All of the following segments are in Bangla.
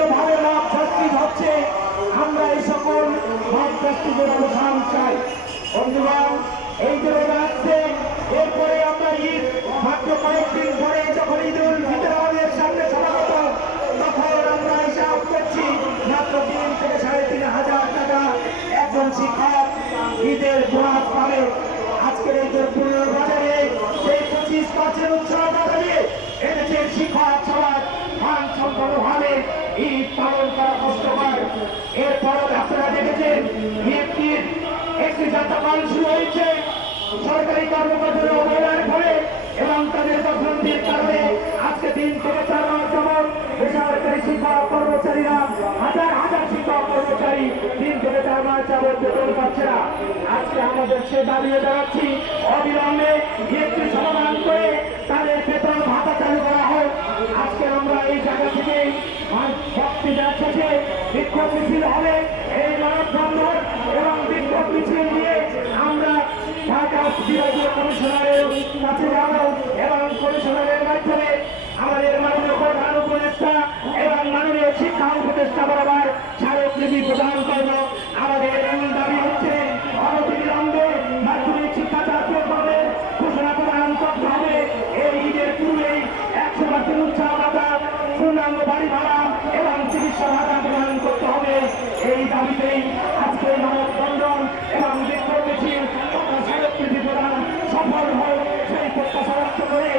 বিভিন্নভাবে মত জাস্টিস হচ্ছে, আমরা এই সকল মত জাস্টিসের অবসান চাই। বন্ধুগণ, এই যে রোজা আসছে, এরপরে আমরা ঈদ মাত্র কয়েকদিন পরে যখন ঈদুল ফিতর আমাদের সামনে সমাগত, তখন আমরা হিসাব করছি মাত্র 3 থেকে 3,500 টাকা একজন শিক্ষক ঈদের বোনাস পাবে। আজকের এই দুর্বল বাজারে সেই 25% উৎসাহ বাড়িয়ে এনেছে শিক্ষক সমাজ মান সম্পন্নভাবে ঈদ পালন করা কষ্টকর। এরপরও আপনারা দেখেছেন বিএনপির একটি যাত্রাপাল শুরু হয়েছে সরকারি কর্মকর্তাদের অবহেলার ফলে এবং তাদের দখলন্দির কারণে আজকে 3 থেকে 4 মাস যাবৎ বেসরকারি শিক্ষক কর্মচারীরা হাজার হাজার শিক্ষক কর্মচারী 3 থেকে 4 মাস যাবৎ বেতন পাচ্ছে না। আজকে আমাদের সে দাবিয়ে জানাচ্ছি অবিলম্বে বিএনপি সমাধান করে তাদের বেতন ভাতা চালু করা হোক। আজকে আমরা এই জায়গা থেকে বক্তৃতা শেষে বিক্ষোভ মিছিল হবে। এই মানববন্ধন এবং বিক্ষোভ মিছিল নিয়ে আমরা ঢাকা বিভাগীয় কমিশনারের কাছে যাব এবং কমিশনারের মাধ্যমে আমাদের মাননীয় প্রধান উপদেষ্টা এবং মাননীয় শিক্ষা উপদেষ্টা বরাবর স্মারকলিপি প্রদান করব। আমাদের মূল দাবি হচ্ছে অনতিবিলম্বে মাধ্যমিক শিক্ষা জাতীয় দলের ঘোষণা প্রদান করতে হবে। এই ঈদের পূর্বেই 100% উৎসাহ ভাতা, পূর্ণাঙ্গ বাড়ি ভাড়া এবং চিকিৎসা ভাতা প্রদান করতে হবে। এই দাবিতেই আজকে মানববন্ধন এবং বিক্ষোভ মিছিল স্মারকলিপি প্রদান সফল হয় সেই প্রত্যাশা ব্যক্ত করে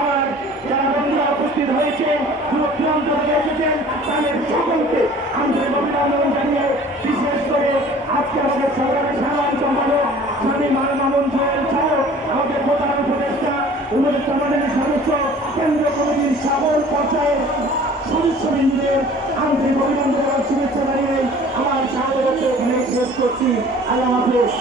আমার যারা বন্ধুরা উপস্থিত হয়েছে দূরান্ত থেকে এসেছেন তাদের সকলকে আন্তরিক অভিনন্দন জানিয়ে বিশেষ করে আজকে আমাদের সরকারের সাধারণ সম্পাদক স্বামী মামুন জয়েল সহ আমাদের প্রধান উপদেষ্টা উপদেষ্টা মন্ডলীর সদস্য কেন্দ্রীয় কমিটির সকল পর্যায়ের সদস্যবৃন্দদের আন্তরিক অভিনন্দন এবং শুভেচ্ছা জানিয়ে আমার স্বাগত এখানে শেষ করছি। আল্লাহ হাফেজ।